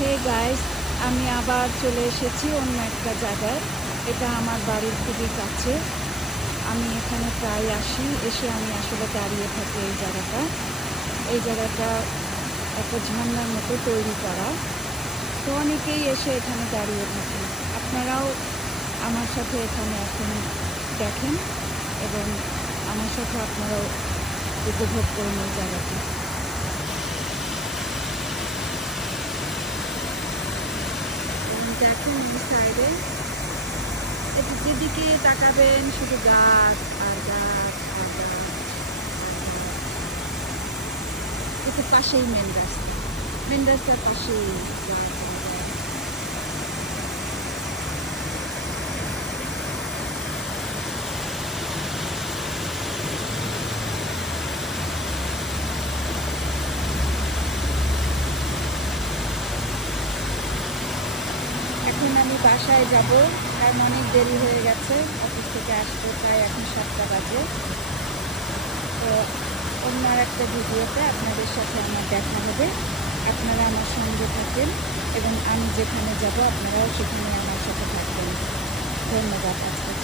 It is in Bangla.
হে গাইস, আমি আবার চলে এসেছি অন্য একটা জায়গায়। এটা আমার বাড়ির খুবই কাছে। আমি এখানে প্রায় আসি, এসে আমি আসলে দাঁড়িয়ে থাকি এই জায়গাটা। এই জায়গাটা একটা ঝর্ণার মতো তৈরি করা। তো অনেকেই এসে এখানে দাঁড়িয়ে থাকেন। আপনারাও আমার সাথে এখানে এখন দেখেন এবং আমার সাথে আপনারাও উপভোগ করুন এই জায়গাটি। দেখেন এই সাইডে, এটা যেদিকে তাকাবেন শুধু গাছ আর গাছ আর গাছ আর গাছ। এটা পাশেই মেন রাস্তা, মেন রাস্তার পাশেই গাছ আর গাছ। এখন আমি বাসায় যাব, কারণ অনেক দেরি হয়ে গেছে। অফিস থেকে আসতে প্রায় এখন 7টা বাজে। তো অন্য একটা ভিডিওতে আপনাদের সাথে আমার দেখা হবে। আপনারা আমার সঙ্গে থাকেন এবং আমি যেখানে যাব আপনারাও সেখানে আমার সাথে থাকবেন। ধন্যবাদ। আজকে